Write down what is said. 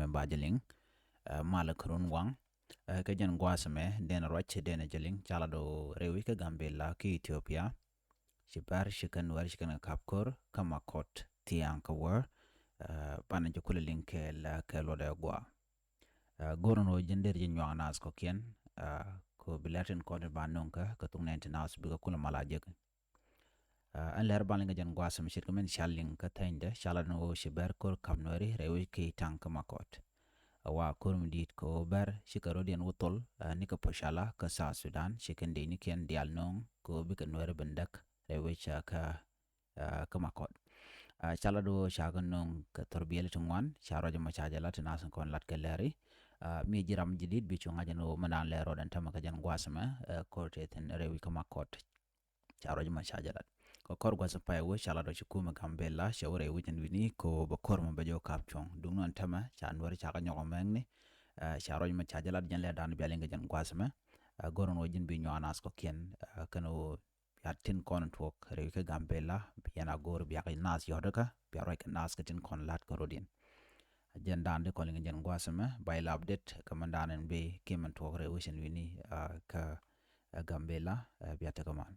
me bajeling mala kurun wang ka jan gwasme den roche den jeling chala do rewi ka gambela ki Ethiopia shibar shikan war shikan kapkor kama kot tiang ka war pana jukule link la ka loda gwa goron o jender jin nas ko ken ko bilatin ko ba nonka ka tung 99 nas bi ko mala jek an ler balinga jan gwasam shirkamen shalling ka tande shala no shibar kor kamnori rewi ki tank makot wa kurum dit ko ber shikaro den wutol nika poshala ka sa Sudan shikende ni ken dial nong ko bi kan wer bendak rewi cha ka makot chala do shagan nong ka torbiyel tungwan sharo jama chajala tinasan kon lat galeri mi jiram jidid bi chunga jano manan lero dan tamaka jan gwasama ko teten rewi ka makot charo jama chajala ko kor gwa sampai wo shala do chukuma gambela shawre wijen wini ko bokor mo bejo kapchong dungnon tama chanwar chaka nyoko mengni sharo jama chajala jan le dan bialenga jan gwasama goron wajin bi nyanas ko kien kano yatin kon tok rewi ka gambela yana gor biya nas yodaka biya roi nas ka tin kon lat ko rodin jan dan de calling jan gwasama by la update kamandanen be kemen tok rewi shen wini ka gambela biya ta kaman